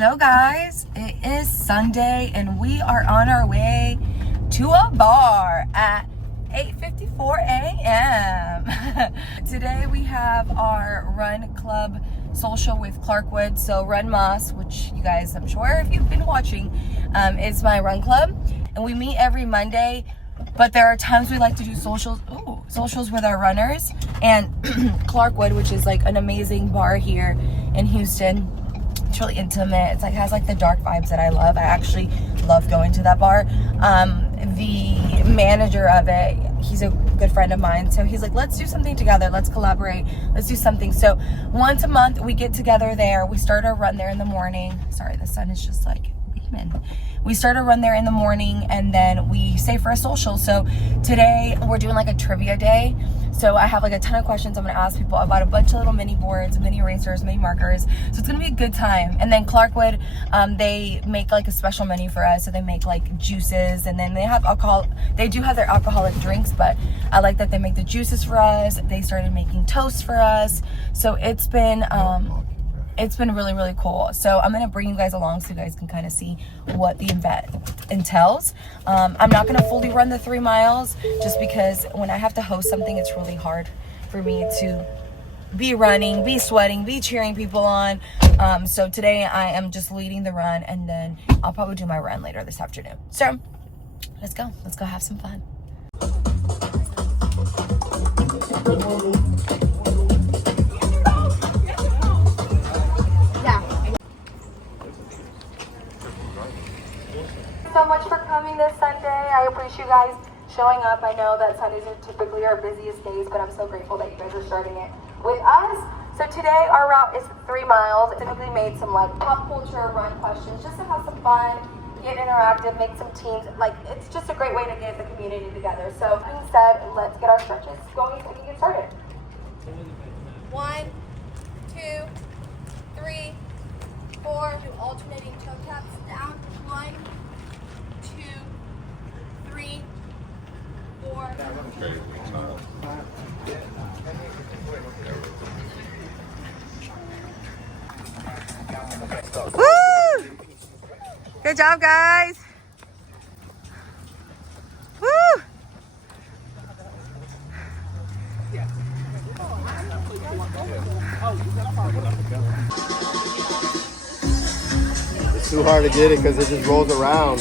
Hello guys, it is Sunday and we are on our way to a bar at 8:54 a.m. Today we have our Run Club social with Clarkwood. So Run Moss, which you guys, I'm sure if you've been watching, is my run club. And we meet every Monday, but there are times we like to do socials with our runners. And Clarkwood, which is like an amazing bar here in Houston. It's really intimate. It's like has like the dark vibes that I love. I actually love going to that bar. The manager of it, he's a good friend of mine, so he's like, let's do something together, let's collaborate, let's do something. So once a month we get together there. We start our run there in the morning. Sorry, the sun is just like beaming. We start a run there in the morning and then we stay for a social. So today we're doing like a trivia day. So I have like a ton of questions I'm gonna ask people. I bought a bunch of little mini boards, mini erasers, mini markers. So it's gonna be a good time. And then Clarkwood, they make like a special menu for us. So they make like juices, and then they have alcohol. They do have their alcoholic drinks, but I like that they make the juices for us. They started making toast for us. So it's been really, really cool. So I'm gonna bring you guys along so you guys can kind of see what the event entails. I'm not gonna fully run the 3 miles just because when I have to host something, it's really hard for me to be running, be sweating, be cheering people on. So today I am just leading the run, and then I'll probably do my run later this afternoon. So let's go have some fun. So much for coming this Sunday. I appreciate you guys showing up. I know that Sundays are typically our busiest days, but I'm so grateful that you guys are starting it with us. So today our route is 3 miles. I typically made some like pop culture run questions just to have some fun, get interactive, make some teams. Like, it's just a great way to get the community together. So being said, let's get our stretches going so we can get started. 1, 2, 3, 4. Do alternating toe taps down. 1, 2, 3, 4. Woo! Good job, guys. Woo! It's too hard to get it because it just rolls around.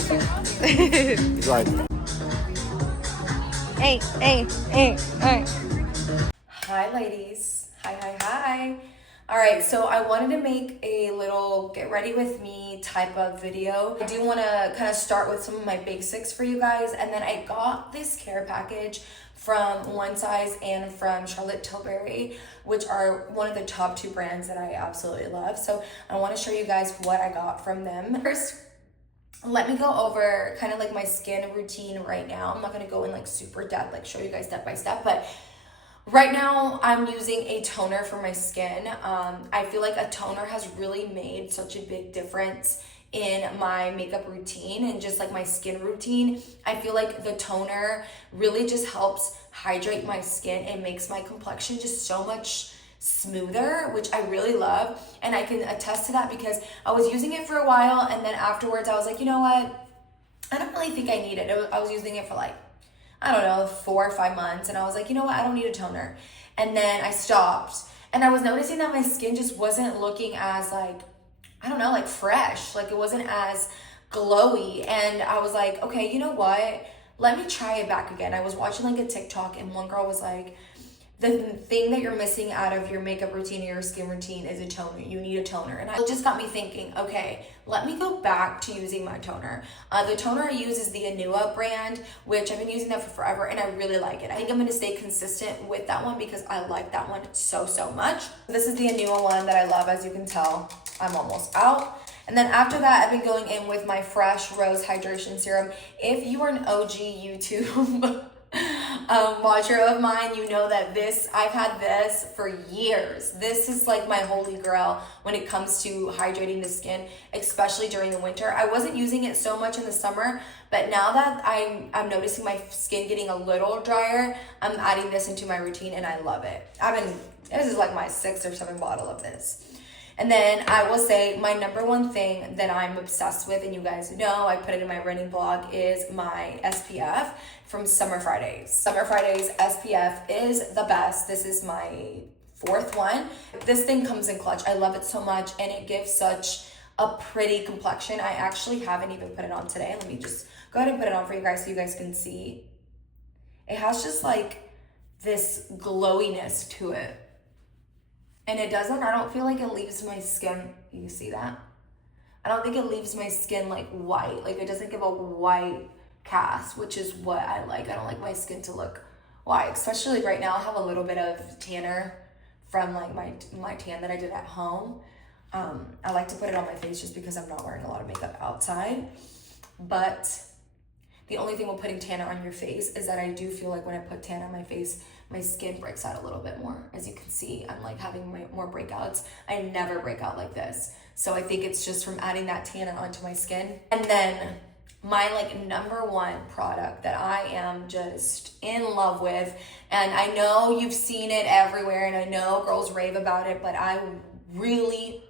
It's like, Hey. Hi, ladies. Hi. All right, so I wanted to make a little get ready with me type of video. I do want to kind of start with some of my basics for you guys, and then I got this care package from One Size and from Tilbury, which are one of the top 2 brands that I absolutely love. So I want to show you guys what I got from them. First, let me go over kind of like my skin routine right now. I'm not going to go in like super depth, like show you guys step by step, but right now I'm using a toner for my skin. I feel like a toner has really made such a big difference in my makeup routine and just like my skin routine. I feel like the toner really just helps hydrate my skin and makes my complexion just so much smoother, which I really love. And I can attest to that because I was using it for a while, and then afterwards I was like, you know what? I don't really think I need it. I was using it for like, I don't know, 4 or 5 months, and I was like, you know what? I don't need a toner. And then I stopped, and I was noticing that my skin just wasn't looking as like, I don't know, like fresh. Like it wasn't as glowy. And I was like, okay, you know what? Let me try it back again. I was watching like a TikTok, and one girl was like, the thing that you're missing out of your makeup routine or your skin routine is a toner. You need a toner. And it just got me thinking, okay, let me go back to using my toner. The toner I use is the Anua brand, which I've been using that for forever, and I really like it. I think I'm gonna stay consistent with that one because I like that one so much. This is the Anua one that I love. As you can tell, I'm almost out. And then after that, I've been going in with my Fresh Rose Hydration Serum. If you are an OG YouTube watcher of mine, you know that I've had this for years. This is like my holy grail when it comes to hydrating the skin, especially during the winter. I wasn't using it so much in the summer, but now that I'm noticing my skin getting a little drier, I'm adding this into my routine and I love it. This is like my 6th or 7th bottle of this. And then I will say my number one thing that I'm obsessed with, and you guys know, I put it in my running blog, is my SPF from Summer Fridays. Summer Fridays SPF is the best. This is my 4th one. This thing comes in clutch. I love it so much, and it gives such a pretty complexion. I actually haven't even put it on today. Let me just go ahead and put it on for you guys so you guys can see. It has just like this glowiness to it. And I don't feel like it leaves my skin, you see that? I don't think it leaves my skin like white. Like it doesn't give a white cast, which is what I like. I don't like my skin to look white, especially right now. I have a little bit of tanner from like my tan that I did at home. I like to put it on my face just because I'm not wearing a lot of makeup outside. But the only thing with putting tanner on your face is that I do feel like when I put tanner on my face, my skin breaks out a little bit more. As you can see, I'm like having more breakouts. I never break out like this. So I think it's just from adding that tanner onto my skin. And then my like number one product that I am just in love with, and I know you've seen it everywhere and I know girls rave about it, but I really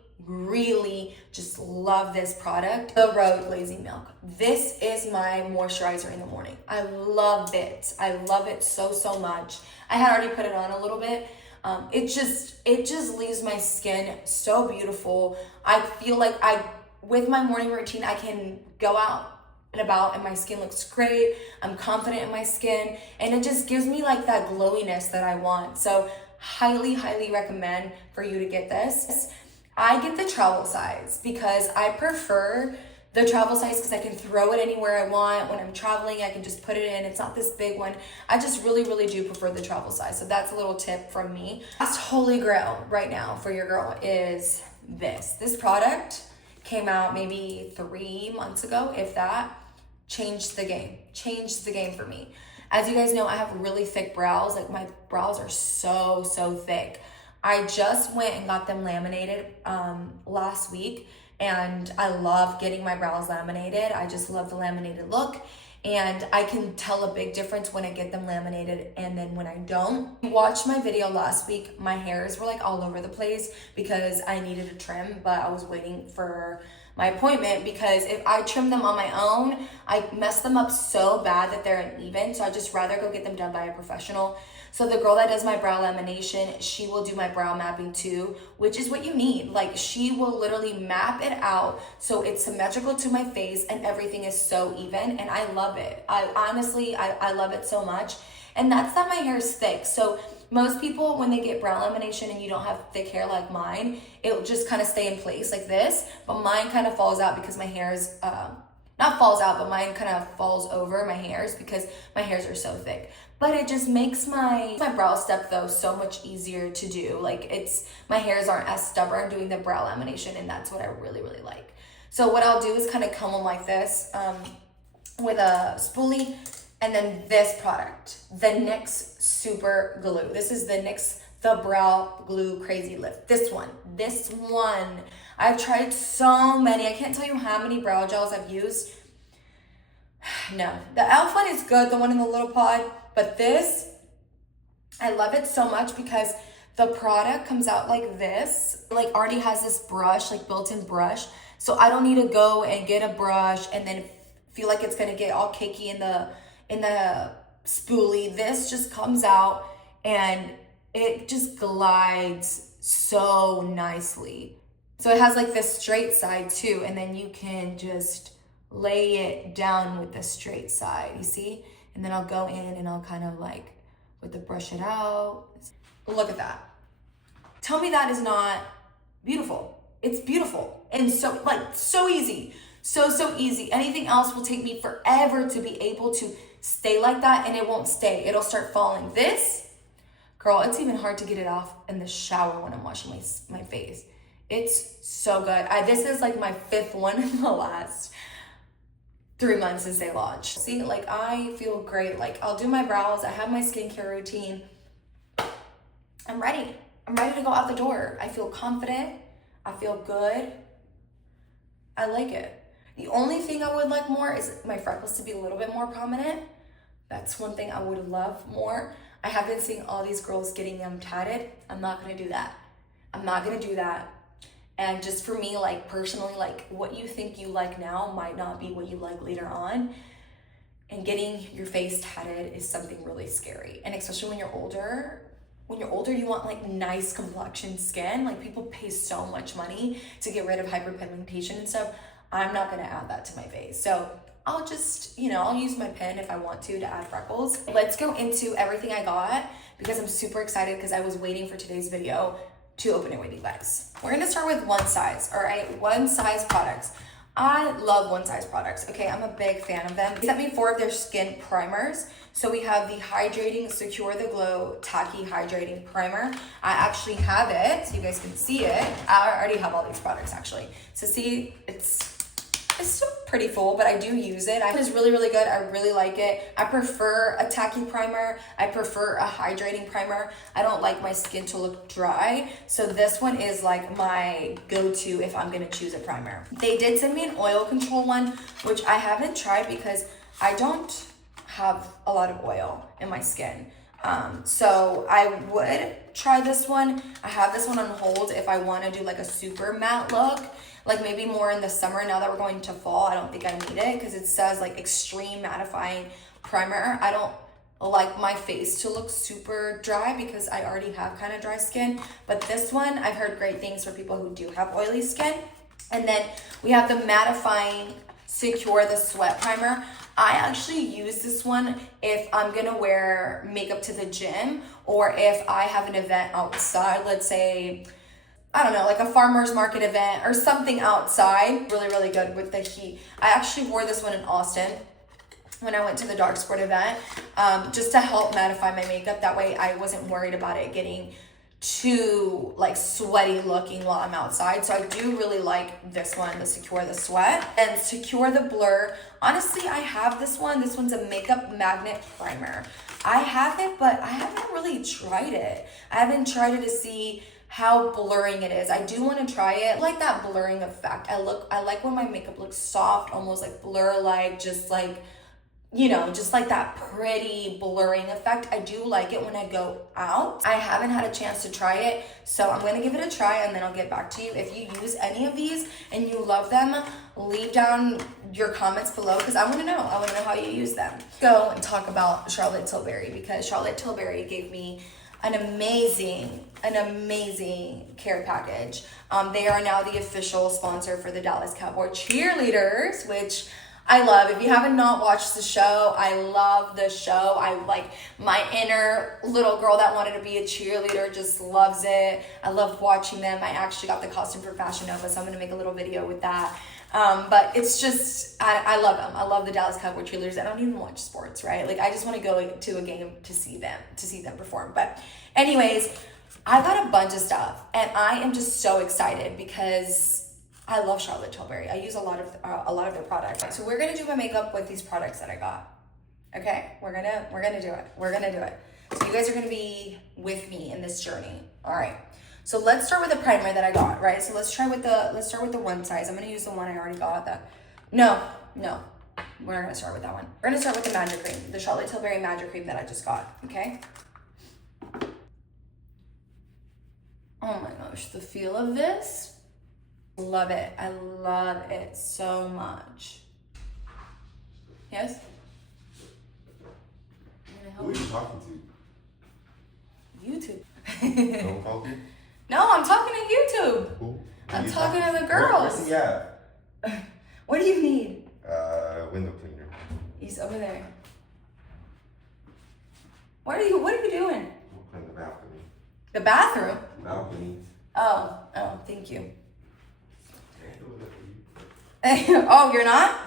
just love this product, the Road Lazy Milk. This is my moisturizer in the morning. I love it. I love it so much. I had already put it on a little bit. It just leaves my skin so beautiful. I feel like with my morning routine, I can go out and about and my skin looks great. I'm confident in my skin, and it just gives me like that glowiness that I want. So highly recommend for you to get this. I get the travel size because I prefer the travel size because I can throw it anywhere I want. When I'm traveling, I can just put it in. It's not this big one. I just really do prefer the travel size. So that's a little tip from me. Last holy grail right now for your girl is this. This product came out maybe 3 months ago, if that. Changed the game for me. As you guys know, I have really thick brows. Like my brows are so thick. I just went and got them laminated last week, and I love getting my brows laminated. I just love the laminated look, and I can tell a big difference when I get them laminated and then when I don't. You watched my video last week. My hairs were like all over the place because I needed a trim, but I was waiting for my appointment because if I trim them on my own, I mess them up so bad that they're uneven. So I just rather go get them done by a professional. So the girl that does my brow lamination, she will do my brow mapping too, which is what you need. Like she will literally map it out so it's symmetrical to my face and everything is so even, and I love it. I honestly love it so much. And that's that my hair is thick. So most people, when they get brow lamination and you don't have thick hair like mine, it'll just kind of stay in place like this. But mine kind of falls out because my hair is, not falls out, but mine kind of falls over my hairs because my hairs are so thick. But it just makes my brow step though so much easier to do. Like my hairs aren't as stubborn doing the brow lamination, and that's what I really like. So what I'll do is kind of comb them like this with a spoolie. And then this product, the NYX Super Glue. This is the NYX The Brow Glue Crazy Lift. This one, I've tried so many. I can't tell you how many brow gels I've used. No, the e.l.f. one is good, the one in the little pod. But this, I love it so much because the product comes out like this. Like already has this brush, like built-in brush. So I don't need to go and get a brush and then feel like it's gonna get all cakey in the spoolie. This just comes out and it just glides so nicely. So it has like this straight side too, and then you can just lay it down with the straight side, you see? And then I'll go in and I'll kind of like with the brush it out. Look at that. Tell me that is not beautiful. It's beautiful and so easy. So easy. Anything else will take me forever to be able to stay like that, and it won't stay. It'll start falling. This, girl, it's even hard to get it off in the shower when I'm washing my face. It's so good. This is like my 5th one in the last 3 months since they launched. See, like I feel great. Like I'll do my brows. I have my skincare routine. I'm ready. I'm ready to go out the door. I feel confident. I feel good. I like it. The only thing I would like more is my freckles to be a little bit more prominent. That's one thing I would love more. I have been seeing all these girls getting them tatted. I'm not gonna do that. I'm not gonna do that. And just for me, like personally, like what you think you like now might not be what you like later on. And getting your face tatted is something really scary. And especially when you're older. When you're older, you want like nice complexion skin. Like people pay so much money to get rid of hyperpigmentation and stuff. I'm not gonna add that to my face. So I'll just, I'll use my pen if I want to add freckles. Let's go into everything I got because I'm super excited because I was waiting for today's video to open it with you guys. We're gonna start with one size, all right? One size products. I love one size products, okay? I'm a big fan of them. They sent me 4 of their skin primers. So we have the Hydrating Secure the Glow Tacky Hydrating Primer. I actually have it, so you guys can see it. I already have all these products actually. So see, it's still pretty full, but I do use it. It's really, really good. I really like it. I prefer a tacky primer. I prefer a hydrating primer. I don't like my skin to look dry. So this one is like my go-to if I'm gonna choose a primer. They did send me an oil control one, which I haven't tried because I don't have a lot of oil in my skin. So I would try this one. I have this one on hold if I wanna do like a super matte look. Like maybe more in the summer. Now that we're going to fall, I don't think I need it because it says like extreme mattifying primer. I don't like my face to look super dry because I already have kind of dry skin. But this one, I've heard great things for people who do have oily skin. And then we have the mattifying Secure the Sweat Primer. I actually use this one if I'm gonna wear makeup to the gym or if I have an event outside, let's say, I don't know, like a farmer's market event or something outside. Really, really good with the heat. I actually wore this one in Austin when I went to the dark sport event, just to help mattify my makeup. That way I wasn't worried about it getting too like sweaty looking while I'm outside. So I do really like this one, the Secure the Sweat. And Secure the Blur. Honestly, I have this one. This one's a makeup magnet primer. I have it, but I haven't really tried it. I haven't tried it to see how blurring it is. I do want to try it. I like that blurring effect. I like when my makeup looks soft, almost like blur-like, just like, just like that pretty blurring effect. I do like it when I go out. I haven't had a chance to try it, so I'm gonna give it a try and then I'll get back to you. If you use any of these and you love them, leave down your comments below because I wanna know. I wanna know how you use them. Go and talk about Charlotte Tilbury because Charlotte Tilbury gave me an amazing care package. They are now the official sponsor for the Dallas Cowboy cheerleaders, which I love. If you haven't not watched the show, I love the show. I like my inner little girl that wanted to be a cheerleader just loves it. I love watching them. I actually got the costume for Fashion Nova, so I'm gonna make a little video with that. But it's just, I love them. I love the Dallas Cowboy cheerleaders. I don't even watch sports, right? Like I just want to go to a game to see them perform. But anyways, I got a bunch of stuff and I am just so excited because I love Charlotte Tilbury. I use a lot of their products. So we're gonna do my makeup with these products that I got. Okay, we're gonna do it. We're gonna do it. So you guys are gonna be with me in this journey. All right. So let's start with the primer that I got, right? So let's start with the one size. I'm gonna use the one I already got. No, we're not gonna start with that one. We're gonna start with the Magic Cream, the Charlotte Tilbury Magic Cream that I just got. Okay. Oh my gosh, the feel of this. Love it. I love it so much. Yes? Who are you talking to? YouTube. Don't call me? No, I'm talking to YouTube. Who? I'm talking to the girls. Where's he at? What do you need? Window cleaner. He's over there. What are you doing? In the balcony. The bathroom? Balcony. Oh, thank you. Oh, you're not?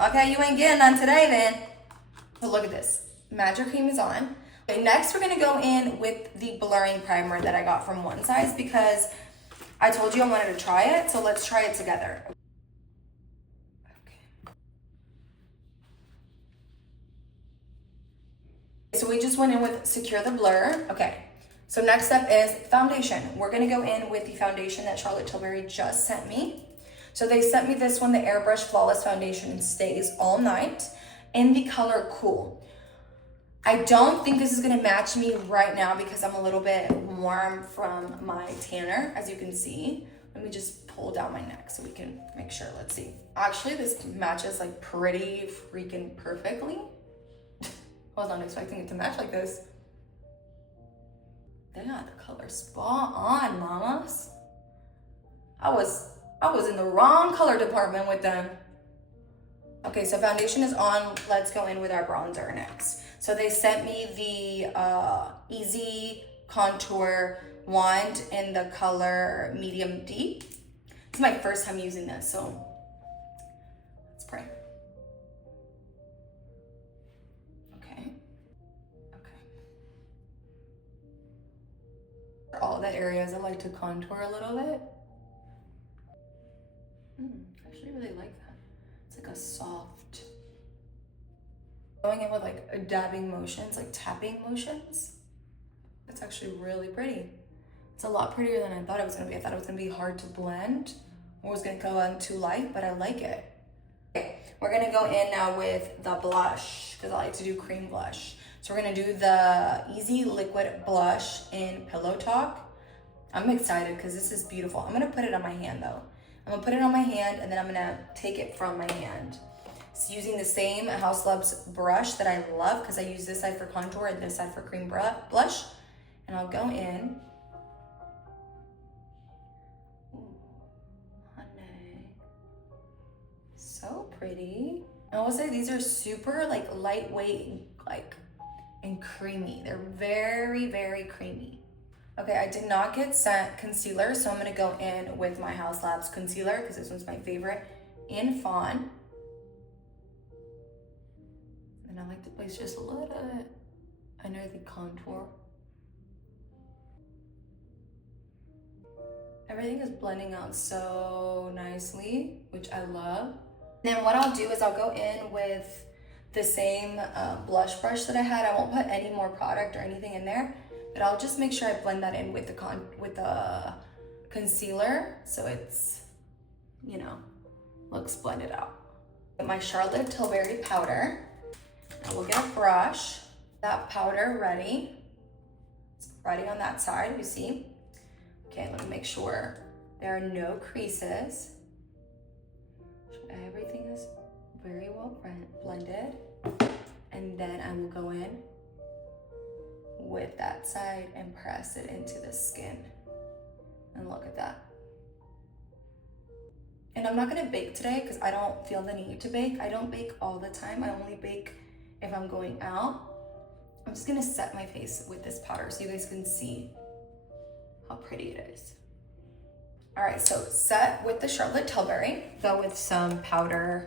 Okay, you ain't getting none today then. So look at this. Magic Cream is on. Okay, next we're gonna go in with the blurring primer that I got from One Size because I told you I wanted to try it, so let's try it together. Okay. So we just went in with Secure the Blur. Okay, so next up is foundation. We're gonna go in with the foundation that Charlotte Tilbury just sent me. So they sent me this one, the Airbrush Flawless Foundation Stays All Night in the color Cool. I don't think this is gonna match me right now because I'm a little bit warm from my tanner, as you can see. Let me just pull down my neck so we can make sure. Let's see. Actually, this matches like pretty freaking perfectly. I was not expecting it to match like this. They got the color spot on, mamas. I was in the wrong color department with them. Okay, so foundation is on. Let's go in with our bronzer next. So they sent me the Easy Contour wand in the color medium deep. It's my first time using this, so let's pray. Okay. For all the areas I like to contour a little bit. I actually really like that. It's like a soft. Going in with like a dabbing motions, like tapping motions. It's actually really pretty. It's a lot prettier than I thought it was gonna be. I thought it was gonna be hard to blend or was gonna go on too light, but I like it. Okay, we're gonna go in now with the blush because I like to do cream blush. So we're gonna do the Easy Liquid Blush in Pillow Talk. I'm excited because this is beautiful. I'm gonna put it on my hand though. I'm gonna put it on my hand and then I'm gonna take it from my hand. It's using the same House Loves brush that I love because I use this side for contour and this side for cream blush. And I'll go in. Ooh, honey. So pretty. I will say these are super like lightweight, like, and creamy. They're very, very creamy. Okay, I did not get sent concealer, so I'm gonna go in with my House Labs concealer because this one's my favorite in Fawn. And I like to place just a little bit under the contour. Everything is blending out so nicely, which I love. Then what I'll do is I'll go in with the same blush brush that I had. I won't put any more product or anything in there, but I'll just make sure I blend that in with the concealer so it's, you know, looks blended out. Get my Charlotte Tilbury powder. I will get a brush. That powder ready. It's ready on that side, you see. Okay, let me make sure there are no creases. Everything is very well blended. And then I will go in with that side and press it into the skin. And look at that. And I'm not gonna bake today because I don't feel the need to bake. I don't bake all the time. I only bake if I'm going out. I'm just gonna set my face with this powder so you guys can see how pretty it is. All right, so set with the Charlotte Tilbury. Go with some powder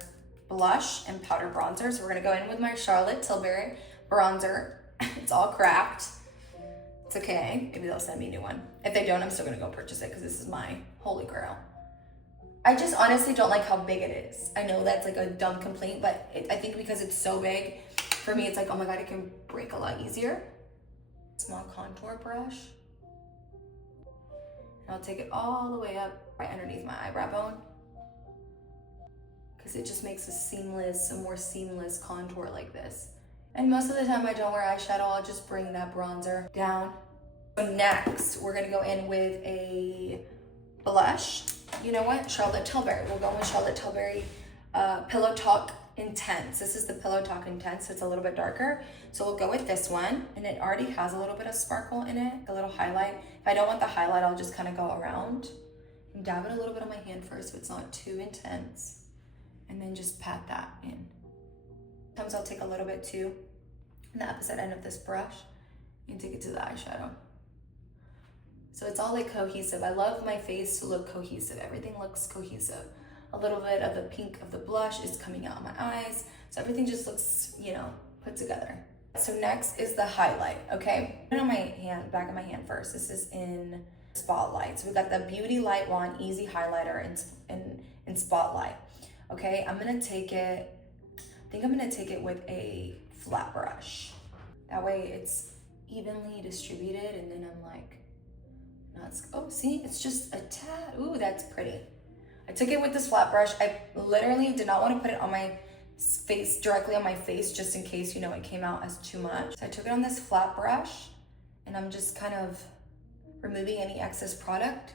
blush and powder bronzer. So we're gonna go in with my Charlotte Tilbury bronzer. It's all cracked. It's okay, maybe they'll send me a new one. If they don't, I'm still gonna go purchase it because this is my holy grail. I just honestly don't like how big it is. I know that's like a dumb complaint, but I think because it's so big, for me, it's like, oh my God, it can break a lot easier. Small contour brush. And I'll take it all the way up right underneath my eyebrow bone because it just makes a more seamless contour like this. And most of the time I don't wear eyeshadow, I'll just bring that bronzer down. So next, we're gonna go in with a blush. You know what? Charlotte Tilbury. We'll go with Charlotte Tilbury Pillow Talk Intense. This is the Pillow Talk Intense. It's a little bit darker. So we'll go with this one. And it already has a little bit of sparkle in it, a little highlight. If I don't want the highlight, I'll just kind of go around and dab it a little bit on my hand first so it's not too intense. And then just pat that in. Sometimes I'll take a little bit too on the opposite end of this brush and take it to the eyeshadow. So it's all like cohesive. I love my face to look cohesive. Everything looks cohesive. A little bit of the pink of the blush is coming out of my eyes. So everything just looks, you know, put together. So next is the highlight, okay? Put it on my hand, back of my hand first. This is in Spotlight. So we got the Beauty Light Wand Easy Highlighter in Spotlight. Okay, I'm gonna take it, I think I'm gonna take it with a flat brush. That way it's evenly distributed and then I'm like, oh, see, it's just a tad. Ooh, that's pretty. I took it with this flat brush. I literally did not want to put it on my face, directly on my face, just in case, you know, it came out as too much. So I took it on this flat brush and I'm just kind of removing any excess product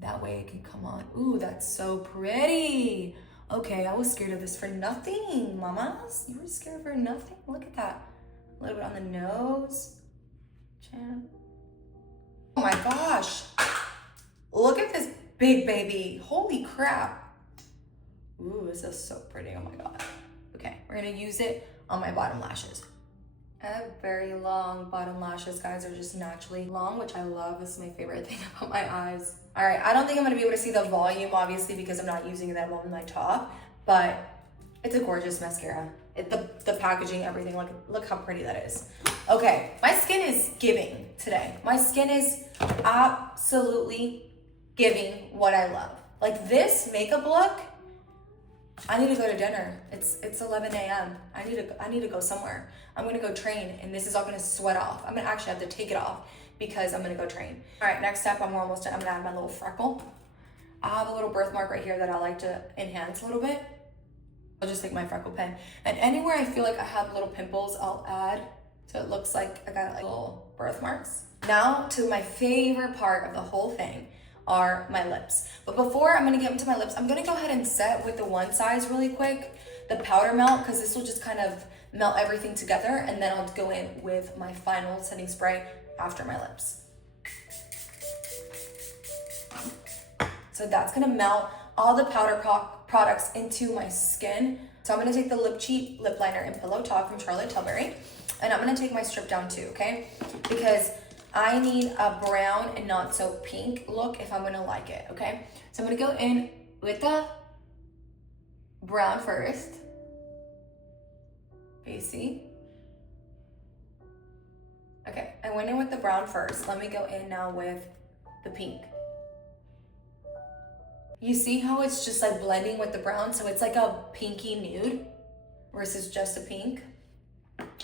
That way it can come on. Ooh, that's so pretty. Okay, I was scared of this for nothing, mamas. You were scared for nothing? Look at that. A little bit on the nose. Chin. Oh my gosh. Look at this big baby. Holy crap. Ooh, this is so pretty. Oh my God. Okay, we're gonna use it on my bottom lashes. I have very long bottom lashes, guys. Are just naturally long, which I love. This is my favorite thing about my eyes. All right, I don't think I'm gonna be able to see the volume, obviously, because I'm not using that on my top, but it's a gorgeous mascara. The packaging, everything, look how pretty that is. Okay, my skin is giving today. My skin is absolutely giving what I love. Like this makeup look, I need to go to dinner. It's 11 a.m. I need to go somewhere. I'm gonna go train, and this is all gonna sweat off. I'm gonna actually have to take it off because I'm gonna go train. All right, next step, I'm almost done. I'm gonna add my little freckle. I have a little birthmark right here that I like to enhance a little bit. I'll just take my freckle pen, and anywhere I feel like I have little pimples, I'll add so it looks like I got like little birthmarks. Now to my favorite part of the whole thing are my lips. But before I'm gonna get into my lips, I'm gonna go ahead and set with the one size really quick, the powder melt, because this will just kind of melt everything together, and then I'll go in with my final setting spray after my lips. So that's gonna melt all the powder products into my skin. So I'm gonna take the Lip Cheat Lip Liner in Pillow Talk from Charlotte Tilbury, and I'm gonna take my strip down too, okay? Because I need a brown and not so pink look if I'm gonna like it, okay? So I'm gonna go in with the brown first. You see? Okay, I went in with the brown first. Let me go in now with the pink. You see how it's just like blending with the brown? So it's like a pinky nude versus just a pink.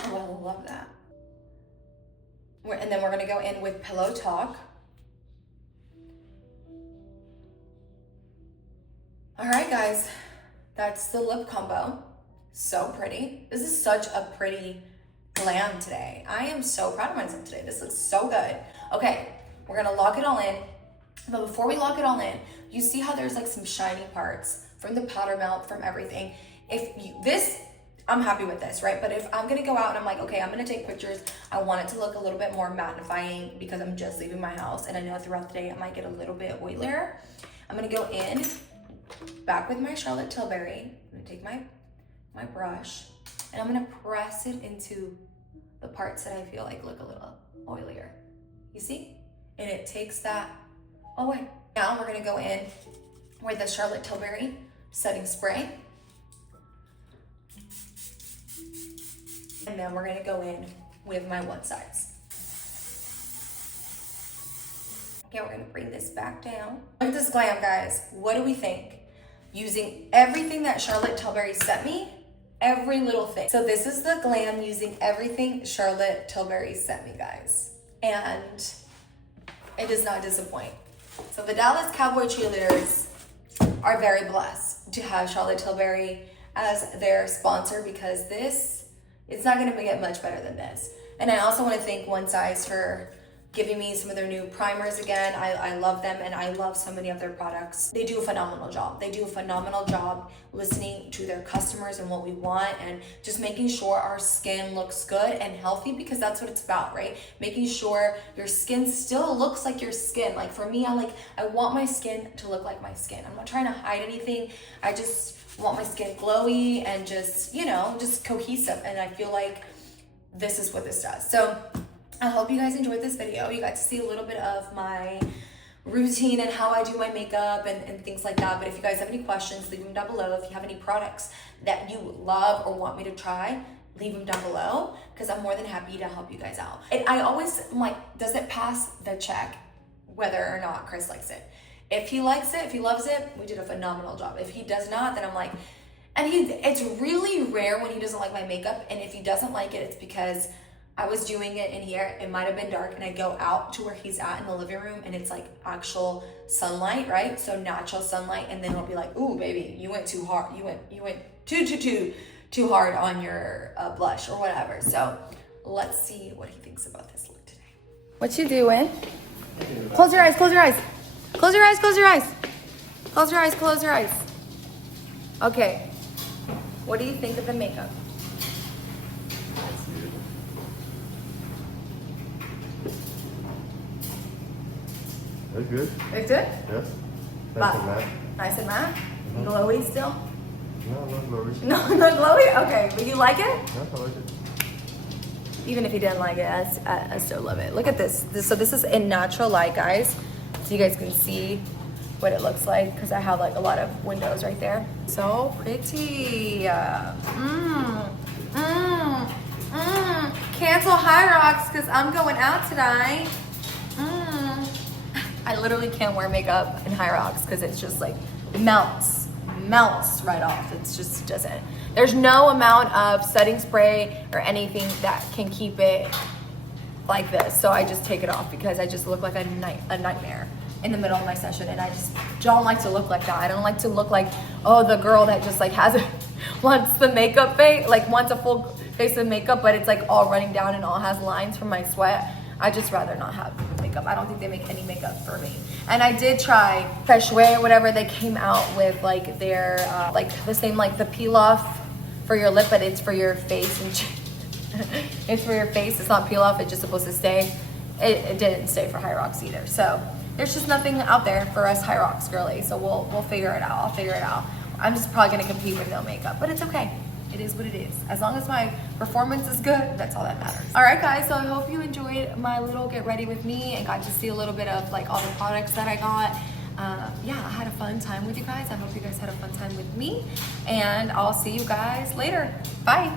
Oh, I love that. And then we're gonna go in with Pillow Talk. All right, guys, that's the lip combo. So pretty. This is such a pretty glam today. I am so proud of myself today. This looks so good. Okay, we're gonna lock it all in. But before we lock it all in, you see how there's like some shiny parts from the powder melt, from everything. I'm happy with this, right? But if I'm gonna go out and I'm like, okay, I'm gonna take pictures, I want it to look a little bit more magnifying because I'm just leaving my house and I know throughout the day it might get a little bit oilier. I'm gonna go in, back with my Charlotte Tilbury. I'm gonna take my brush and I'm gonna press it into the parts that I feel like look a little oilier. You see? And it takes that away. Now we're gonna go in with the Charlotte Tilbury setting spray. And then we're gonna go in with my one size. Okay, we're gonna bring this back down. Look at this glam, guys. What do we think? Using everything that Charlotte Tilbury sent me, every little thing. So this is the glam using everything Charlotte Tilbury sent me, guys. And it does not disappoint. So the Dallas Cowboy cheerleaders are very blessed to have Charlotte Tilbury as their sponsor, because it's not gonna get much better than this. And I also wanna thank One Size for giving me some of their new primers again. I love them, and I love so many of their products. They do a phenomenal job. They do a phenomenal job listening to their customers and what we want, and just making sure our skin looks good and healthy, because that's what it's about, right? Making sure your skin still looks like your skin. Like for me, I want my skin to look like my skin. I'm not trying to hide anything. I just want my skin glowy and just cohesive. And I feel like this is what this does. So I hope you guys enjoyed this video. You got to see a little bit of my routine and how I do my makeup and things like that. But if you guys have any questions, leave them down below. If you have any products that you love or want me to try, leave them down below, because I'm more than happy to help you guys out. And I always am like, does it pass the check whether or not Chris likes it? If he likes it, if he loves it, we did a phenomenal job. If he does not, then I'm like, it's really rare when he doesn't like my makeup. And if he doesn't like it, it's because I was doing it in here, it might have been dark, and I go out to where he's at in the living room and it's like actual sunlight, right? So natural sunlight, and then he'll be like, ooh, baby, you went too hard. You went too hard on your blush or whatever. So let's see what he thinks about this look today. What you doing? Close your eyes, close your eyes. Close your eyes, close your eyes. Close your eyes, close your eyes. Okay. What do you think of the makeup? That's good. It's good? Yes. But- Nice and matte. Nice and matte? Glowy still? No, not glowy. No, not glowy? Okay, but you like it? Yes, I like it. Even if you didn't like it, I still love it. Look at this. So this is in natural light, guys. So you guys can see what it looks like because I have like a lot of windows right there. So pretty. Cancel High Rocks because I'm going out tonight. I literally can't wear makeup in High Rocks because it's just like melts right off. It's just doesn't. There's no amount of setting spray or anything that can keep it like this. So I just take it off because I just look like a nightmare in the middle of my session, and I just don't like to look like that. I don't like to look like, oh, the girl that just like has it, wants the makeup face, like wants a full face of makeup, but it's like all running down and all has lines from my sweat. I just rather not have makeup. I don't think they make any makeup for me. And I did try Fresh Way or whatever. They came out with like their, like the same, like the peel off for your lip, but it's for your face. And it's for your face. It's not peel off. It's just supposed to stay. It didn't stay for High Rocks either. So there's just nothing out there for us High Rocks girlies. So we'll figure it out. I'll figure it out. I'm just probably gonna compete with no makeup, but it's okay. It is what it is. As long as my performance is good, that's all that matters. All right, guys, so I hope you enjoyed my little get ready with me and got to see a little bit of like all the products that I got. Yeah, I had a fun time with you guys. I hope you guys had a fun time with me, and I'll see you guys later. Bye.